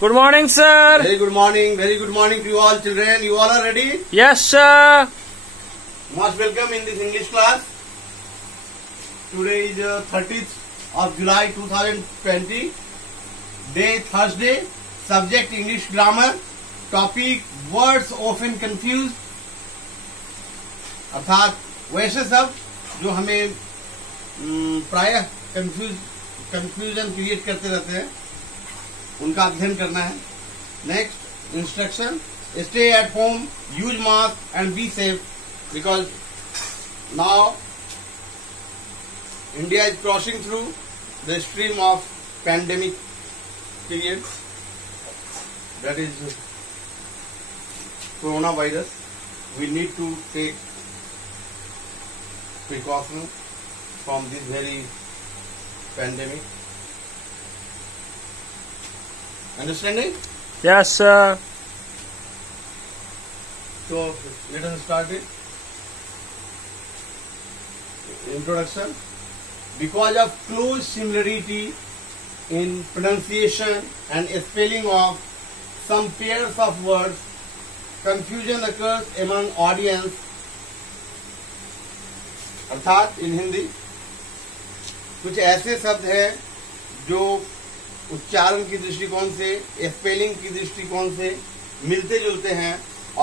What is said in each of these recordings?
Good morning, sir. Very good morning to you all children. You all are ready? Yes, sir. Most welcome in this English class. Today is 30th of July 2020. Day Thursday. Subject English grammar. Topic words often confused. अर्थात वैसे सब जो हमें प्रायः confusion create करते रहते हैं, उनका अध्ययन करना है. Next instruction, stay at home, use mask and be safe because now India is crossing through the stream of pandemic period, that is corona virus. We need to take precaution from this very pandemic. Understanding? Yes, sir. So let us start it. Introduction. Because of close similarity in pronunciation and spelling of some pairs of words, confusion occurs among audience. अर्थात इन हिंदी कुछ ऐसे शब्द हैं जो उच्चारण की दृष्टिकोण से, स्पेलिंग की दृष्टिकोण से मिलते जुलते हैं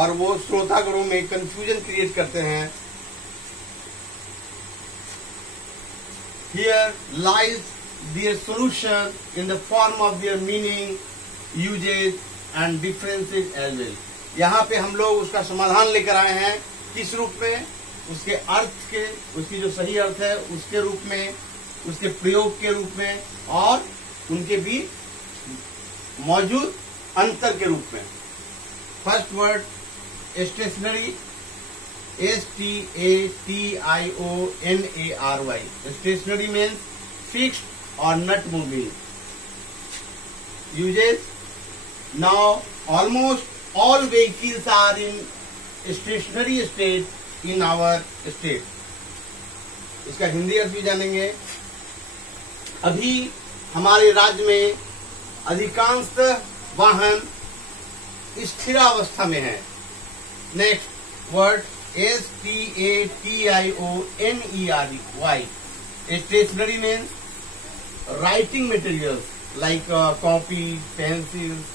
और वो श्रोतागणों में कंफ्यूजन क्रिएट करते हैं. Here lies their solution in the form of their meaning, usages and differences as well. यहाँ पे हम लोग उसका समाधान लेकर आए हैं. किस रूप में? उसके अर्थ के, उसकी जो सही अर्थ है उसके रूप में, उसके प्रयोग के रूप में और उनके बीच मौजूद अंतर के रूप में. First word stationary, STATIONARY. Stationary means fixed और not moving. Uses, now almost all vehicles are in stationary state in our state. इसका हिंदी अर्थ भी जानेंगे. अभी हमारे राज्य में अधिकांशतः वाहन स्थिरावस्था में है. Next word STATIONERY. Stationery means writing materials like copy, pencils,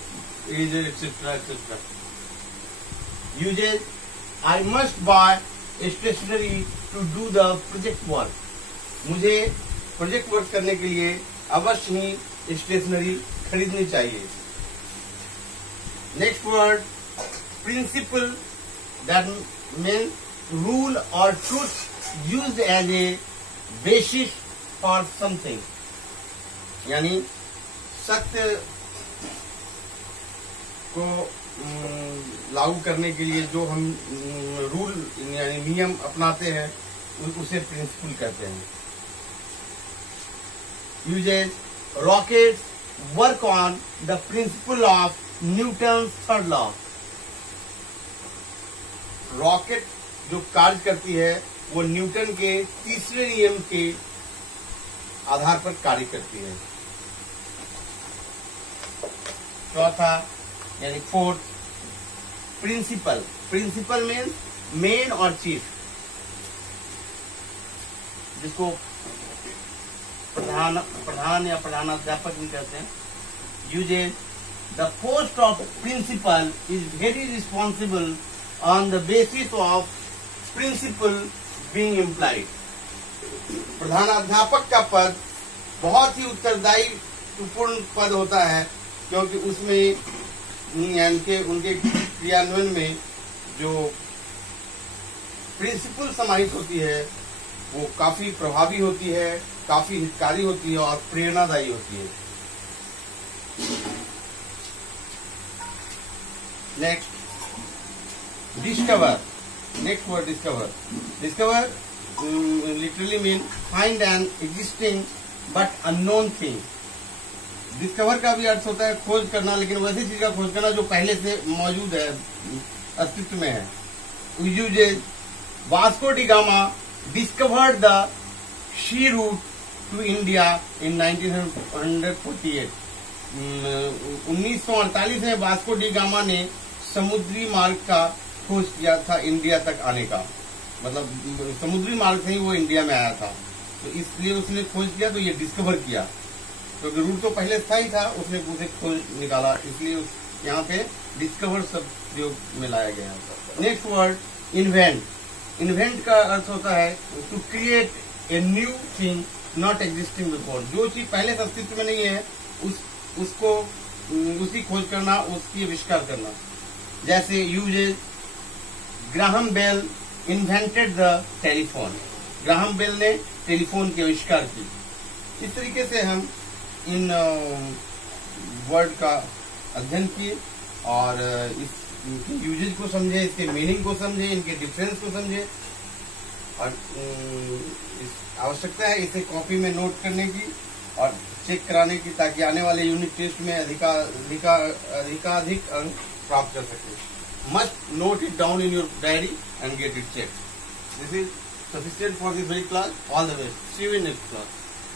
eraser etcetera etcetera. Usages, I must buy stationery to do the project work. मुझे प्रोजेक्ट वर्क करने के लिए अवश्य ही स्टेशनरी खरीदनी चाहिए. Next word principle, that means rule और truth used as a basis for something. यानी सत्य को लागू करने के लिए जो हम रूल यानी नियम अपनाते हैं उसे प्रिंसिपल कहते हैं. Usages, rockets work on the principle of Newton third law. Rocket जो कार्य करती है वो न्यूटन के तीसरे नियम के आधार पर कार्य करती है. चौथा यानी fourth, principal. Principal means main और चीफ, जिसको प्रधान या प्रधानाध्यापक भी कहते हैं. Usages, the post of principal is very responsible on the basis of principle being implied. प्रधानाध्यापक का पद बहुत ही उत्तरदायित्वपूर्ण पद होता है क्योंकि उसमें उनके क्रियान्वयन में जो प्रिंसिपल समाहित होती है वो काफी प्रभावी होती है, काफी हितकारी होती है और प्रेरणादायी होती है. Next discover. Next word discover. Discover literally mean find an existing but unknown thing. Discover का भी अर्थ होता है खोज करना, लेकिन वैसी चीज का खोज करना जो पहले से मौजूद है, अस्तित्व में है. Usages, Vasco de Gama discovered the sea route to India in 1948. 1948 में वास्को डी गामा ने समुद्री मार्ग का खोज किया था इंडिया तक आने का, मतलब समुद्री मार्ग से ही वो इंडिया में आया था, तो इसलिए उसने खोज किया, तो ये डिस्कवर किया, क्योंकि रूट तो पहले था ही था, उसने उसे खोज निकाला, इसलिए यहाँ पे डिस्कवर शब्द प्रयोग में लाया गया। Next word invent. इन्वेंट का अर्थ होता है to create a new thing not existing before. जो चीज पहले से अस्तित्व में नहीं है उसकी खोज करना, उसकी आविष्कार करना। जैसे usages, Graham Bell invented the telephone. Graham Bell ने टेलीफोन की आविष्कार की। इस तरीके से हम इन वर्ड का अध्ययन किए और इनके यूजेज को समझे, इसके मीनिंग को समझे, इनके डिफरेंस को समझे, और आवश्यकता है इसे कॉपी में नोट करने की और चेक कराने की, ताकि आने वाले यूनिट टेस्ट में अधिकाधिक अंक प्राप्त कर सके। Must note it down in your diary and get it check. This is sufficient for this very class. All the best. See you in next class.